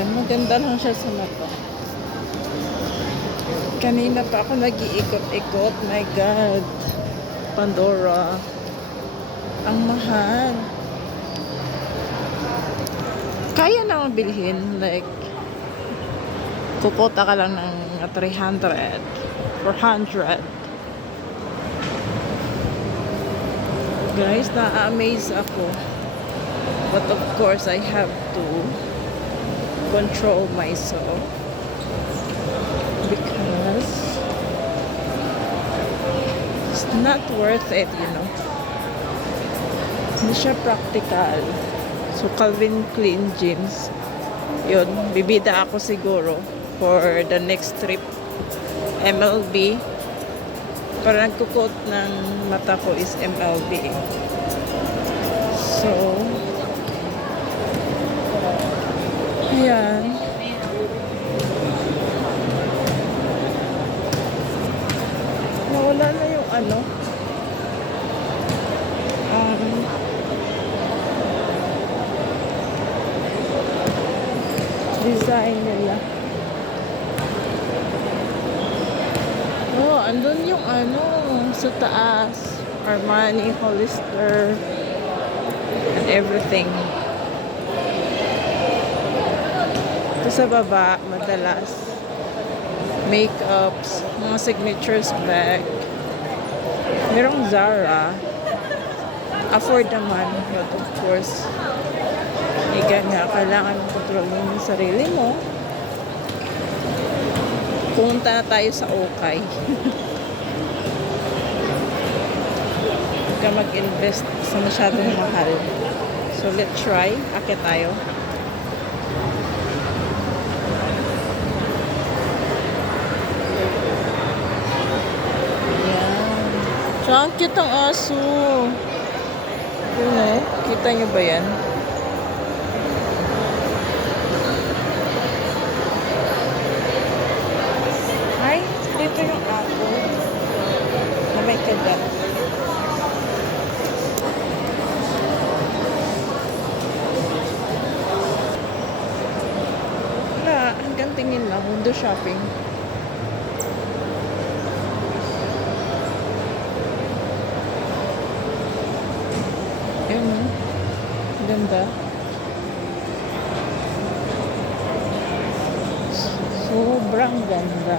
Yan, maganda lang siya sa mata. Kanina pa ako nag-iikot-ikot. My God. Pandora. Ang mahal. Kaya naman bilhin. Like, kukota ka lang ng 300, 400. Guys, na-amaze ako. But of course, I have to control myself. Because it's not worth it, you know. Hindi siya practical. So, Calvin Klein jeans. Yun, bibida ako siguro for the next trip. MLB. Para nagkukot ng mata ko is MLB. So, ayan. Nawala na yung ano. Design nila. Oh, andun yung ano sa taas. Armani, Hollister, and everything. Ito sa baba, madalas makeups, mga signatures bag. Merong Zara. Afford naman, but of course, iga nga, kailangan kontrolin yung sarili mo. Pumunta na tayo sa Okay. Huwag ka mag-invest sa masyadong mahal. So, let's try. Akit tayo. Ayan. So, ang cute ang aso. Yun eh. Kita nyo ba yan? Ay, dito yung apple. Na may kagat. Wala, hanggang tingin lang. Window shopping. Ayun, no? Ganda. Sobrang ganda.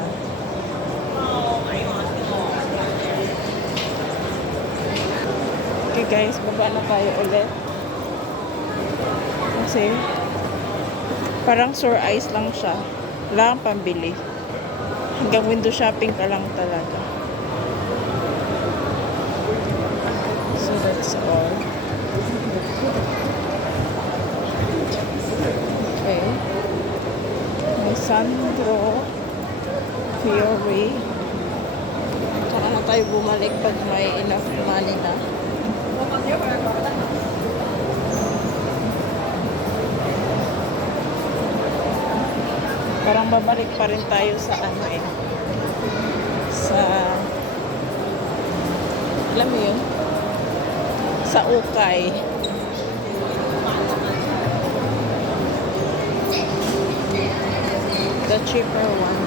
Okay guys, baba na tayo ulit. Kasi parang sore eyes lang siya. Wala kang pambili. Hanggang window shopping ka lang talaga. So that's all. Okay. May Sandro, Fiore. Saka na tayo bumalik pag may enough money na. Parang babalik pa rin tayo sa ano eh. Sa, alam mo yun? Sa Okay. The cheaper one.